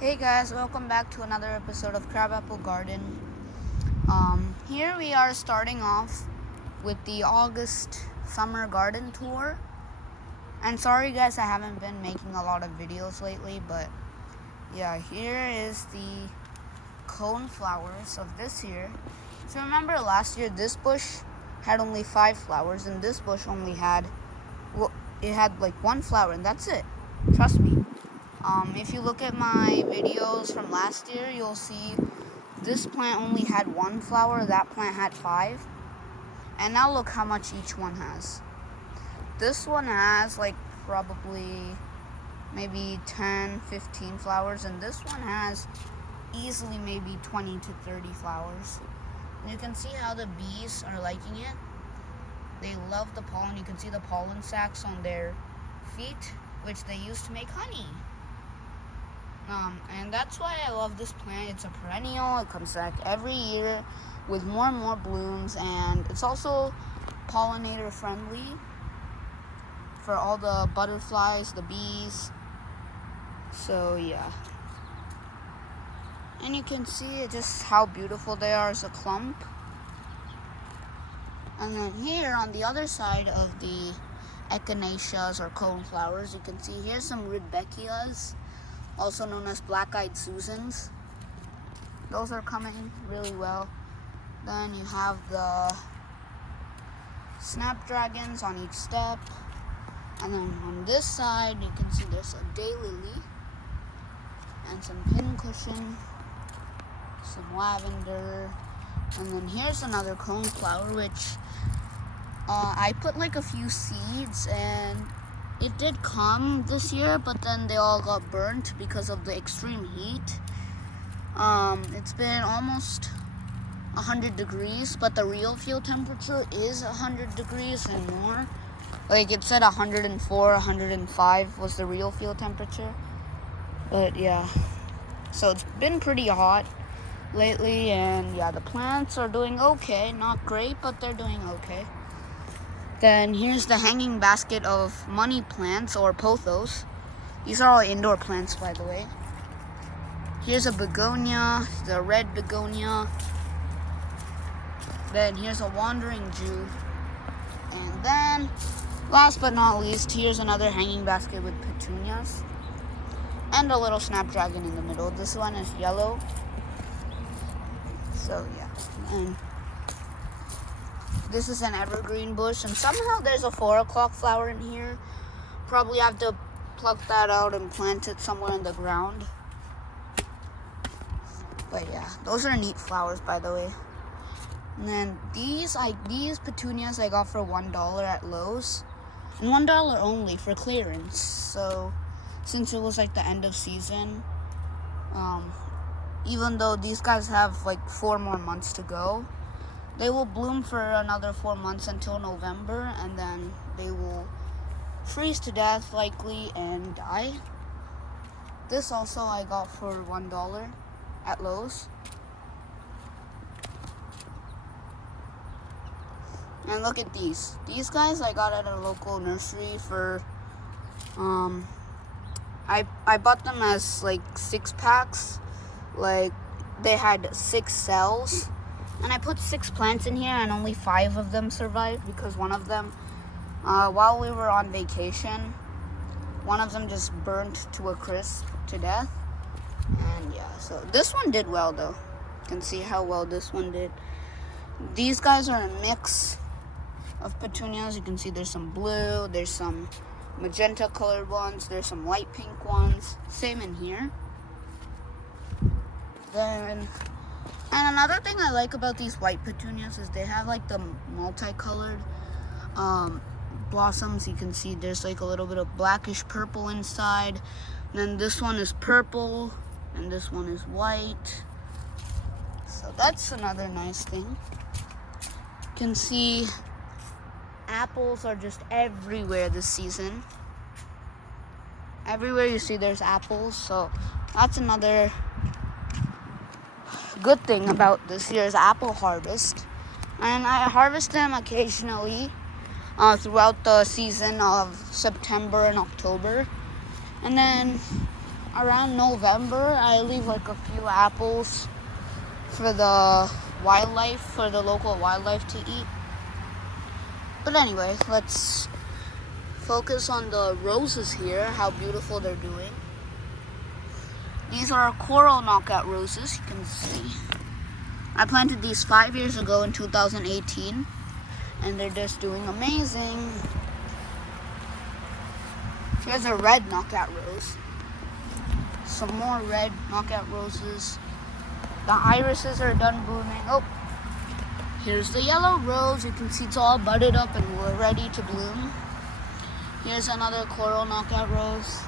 Hey guys, welcome back to another episode of Crabapple Garden. Here we are starting off with the August summer garden tour. And sorry guys, I haven't been making a lot of videos lately, but yeah, here is the cone flowers of this year. So remember last year this bush had only 5 flowers and this bush only had, it had like 1 flower and that's it. Trust me. If you look at my videos from last year, you'll see this plant only had 1 flower, that plant had 5. And now look how much each one has. This one has like probably maybe 10, 15 flowers, and this one has easily maybe 20 to 30 flowers. And you can see how the bees are liking it. They love the pollen. You can see the pollen sacs on their feet, which they use to make honey. And that's why I love this plant. It's a perennial. It comes back every year with more and more blooms, and it's also pollinator friendly for all the butterflies, the bees. So yeah. And you can see just how beautiful they are as a clump. And then here on the other side of the echinaceas or cone flowers, you can see here's some rudbeckias, also known as black-eyed Susans. Those are coming really well. Then you have the snapdragons on each step. And then on this side, you can see there's a daylily and some pincushion, some lavender. And then here's another cone flower, which I put like a few seeds and it did come this year, but then they all got burnt because of the extreme heat. It's been almost 100 degrees, but the real field temperature is 100 degrees and more. Like it said 104, 105 was the real field temperature. But yeah, so it's been pretty hot lately, and yeah, the plants are doing okay. Not great, but they're doing okay. Then here's the hanging basket of money plants or pothos. These are all indoor plants, by the way. Here's a begonia, the red begonia. Then here's a wandering Jew. And then, last but not least, here's another hanging basket with petunias. And a little snapdragon in the middle. This one is yellow. So yeah. And this is an evergreen bush, and somehow there's a 4 o'clock flower in here. Probably have to pluck that out and plant it somewhere in the ground. But yeah, those are neat flowers, by the way. And then these petunias I got for $1 at Lowe's, and $1 only for clearance. So since it was like the end of season, even though these guys have like 4 more months to go, they will bloom for another 4 months until November, and then they will freeze to death likely and die. This also I got for $1 at Lowe's. And look at these. These guys I got at a local nursery for, I bought them as like 6 packs. Like they had 6 cells. And I put 6 plants in here and only 5 of them survived because one of them, while we were on vacation, one of them just burnt to a crisp to death. And yeah, so this one did well though. You can see how well this one did. These guys are a mix of petunias. You can see there's some blue, there's some magenta colored ones, there's some light pink ones. Same in here. And another thing I like about these white petunias is they have like the multicolored blossoms. You can see there's like a little bit of blackish purple inside. And then this one is purple and this one is white. So that's another nice thing. You can see apples are just everywhere this season. Everywhere you see there's apples. So that's another good thing about this year's apple harvest. And I harvest them occasionally throughout the season of September and October. And then around November, I leave like a few apples for the wildlife, for the local wildlife to eat. But anyway, let's focus on the roses here, how beautiful they're doing. These are coral knockout roses, you can see. I planted these 5 years ago in 2018, and they're just doing amazing. Here's a red knockout rose. Some more red knockout roses. The irises are done blooming. Oh, here's the yellow rose. You can see it's all budded up and we're ready to bloom. Here's another coral knockout rose.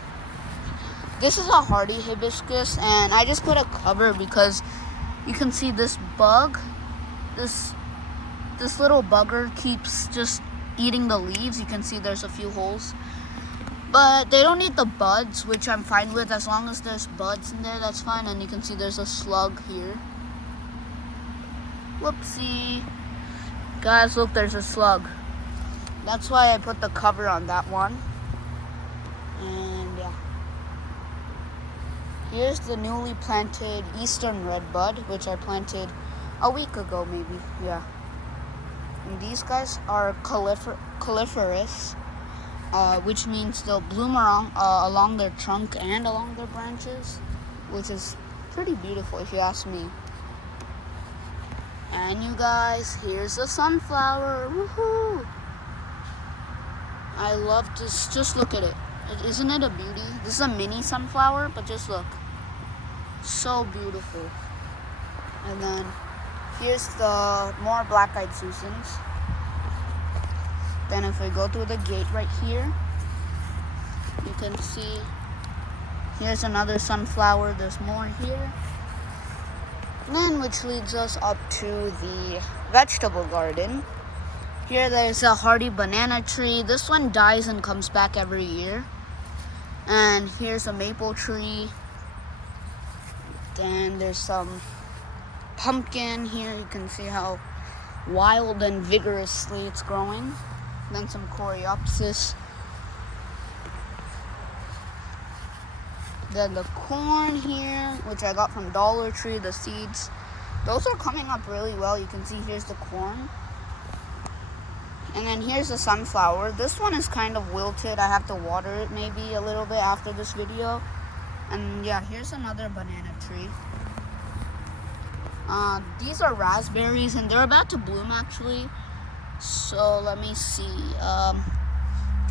This is a hardy hibiscus, and I just put a cover because you can see this bug, this little bugger keeps just eating the leaves. You can see there's a few holes. But they don't need the buds, which I'm fine with. As long as there's buds in there, that's fine. And you can see there's a slug here. Whoopsie. Guys, look, there's a slug. That's why I put the cover on that one. And yeah. Here's the newly planted Eastern Redbud, which I planted a week ago maybe. Yeah. And these guys are califerous. Which means they'll bloom along their trunk and along their branches, which is pretty beautiful if you ask me. And you guys, here's the sunflower. Woohoo! I love this. Just look at it. Isn't it a beauty? This is a mini sunflower, but just look. So beautiful. And then here's the more black-eyed Susans. Then if we go through the gate right here, you can see here's another sunflower. There's more here. And then which leads us up to the vegetable garden. Here there's a hardy banana tree. This one dies and comes back every year. And here's a maple tree. Then there's some pumpkin here. You can see how wild and vigorously it's growing. Then some coreopsis. Then the corn here, which I got from Dollar Tree, the seeds. Those are coming up really well. You can see here's the corn. And then here's the sunflower. This one is kind of wilted. I have to water it maybe a little bit after this video. And yeah, here's another banana tree. These are raspberries and they're about to bloom actually. So let me see. You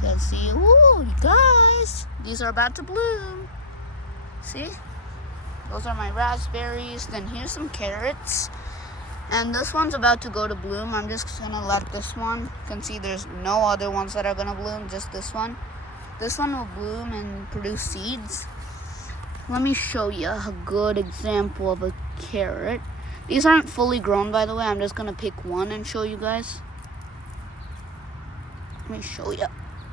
can see, ooh, you guys, these are about to bloom. See? Those are my raspberries. Then here's some carrots. And this one's about to go to bloom. I'm just gonna let this one. You can see there's no other ones that are gonna bloom, just this one. This one will bloom and produce seeds. Let me show you a good example of a carrot. These aren't fully grown, by the way. I'm just gonna pick one and show you guys. Let me show you.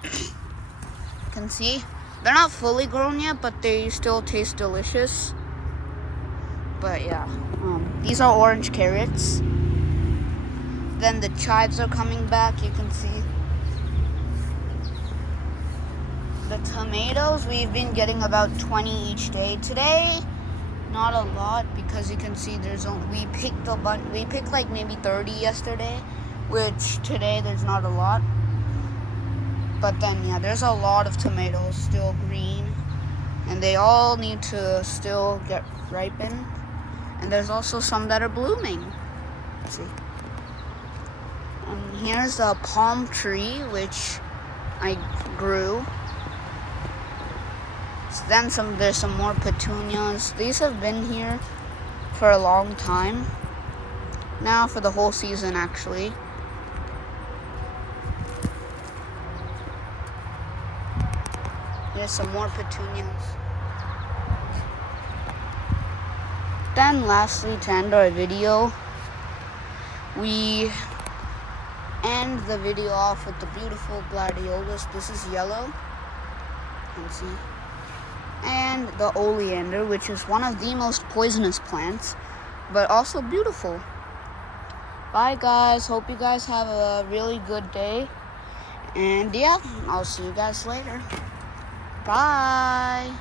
You can see they're not fully grown yet, but they still taste delicious. But yeah, these are orange carrots. Then the chives are coming back. You can see the tomatoes. We've been getting about 20 each day. Today, not a lot because you can see there's only we picked a bunch. We picked like maybe 30 yesterday, which today there's not a lot. But then, yeah, there's a lot of tomatoes still green. And they all need to still get ripened. And there's also some that are blooming. Let's see. And here's a palm tree, which I grew. So then there's some more petunias. These have been here for a long time. Now for the whole season, actually. There's some more petunias. Then lastly, to end our video, we end the video off with the beautiful gladiolus. This is yellow. You can see. And the oleander, which is one of the most poisonous plants, but also beautiful. Bye guys. Hope you guys have a really good day. And yeah, I'll see you guys later. Bye.